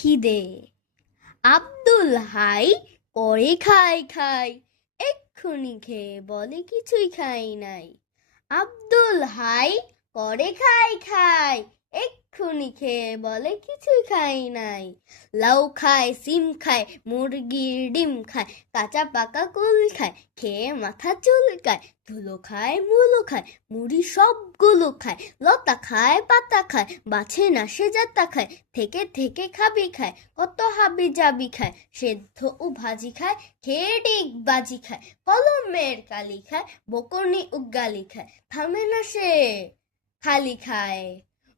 খিদে। আব্দুল হাই করে খাই খাই, এক্ষুনি খেয়ে বলে কিছুই খাই নাই। আব্দুল হাই করে খাই খাই, এক্ষুনি খেয়ে বলে কিছুই খাই নাই। লাউ খায়, সিম খায়, মুরগির ডিম খায়, কাঁচা পাকা কুল খায়, খেয়ে মাথা চুলকায়। ধুলো খায়, মুলো খায়, মুড়ি সবগুলো খায়, লতা খায়, পাতা খায়, বাছে না সে যাতা খায়। থেকে থেকে খাবি খায়, কত হাবি জাবি খায়, সেদ্ধ ও ভাজি খায়, খেয়ে ডিগ বাজি খায়। কলমের কালি খায়, বকুনি উগালি খায়, থামে না সে খালি খায়।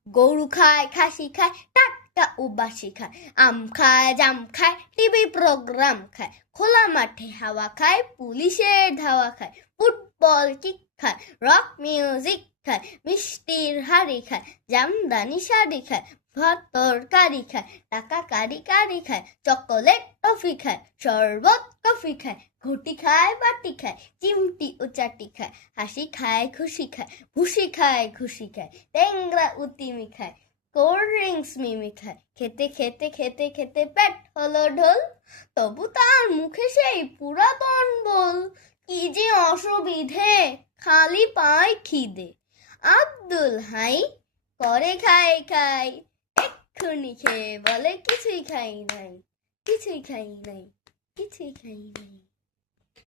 গরু খায়, খাসি খায়, টাটকা ও বাসি খায়, আম খায়, জাম খায়, টিভি প্রোগ্রাম খায়, খোলা মাঠে হাওয়া খায়, পুলিশের ধাওয়া খায়, ফুটবল কিক খায়, রক মিউজিক খায়, মিষ্টির হাড়ি খায়, জামদানি শাড়ি খায়, ভাত তরকারি খায়, টাকা কারি কারি খায়, চকোলেট টফি খায়, শরবত কফি খায়, ঘুটি খায়, বাটি খায়, চিমটি ও চাটি খায়, হাসি খায়, খুশি খায়, ভুসি খায়, খুশি খায়, টেংরা উতিমি খায়, কোল্ড ড্রিঙ্কস মিমি খায়। খেতে খেতে খেতে খেতে পেট হলো ঢোল, তবু তার মুখে সেই পুরাতন বল। কি যে অসুবিধে, খালি পায় খিদে। আব্দুল হাই করে খাই খাই, এক্ষুনি খেয়ে বলে কিছুই খাই নাই, কিছুই খাই নাই, কিছুই খাই নাই।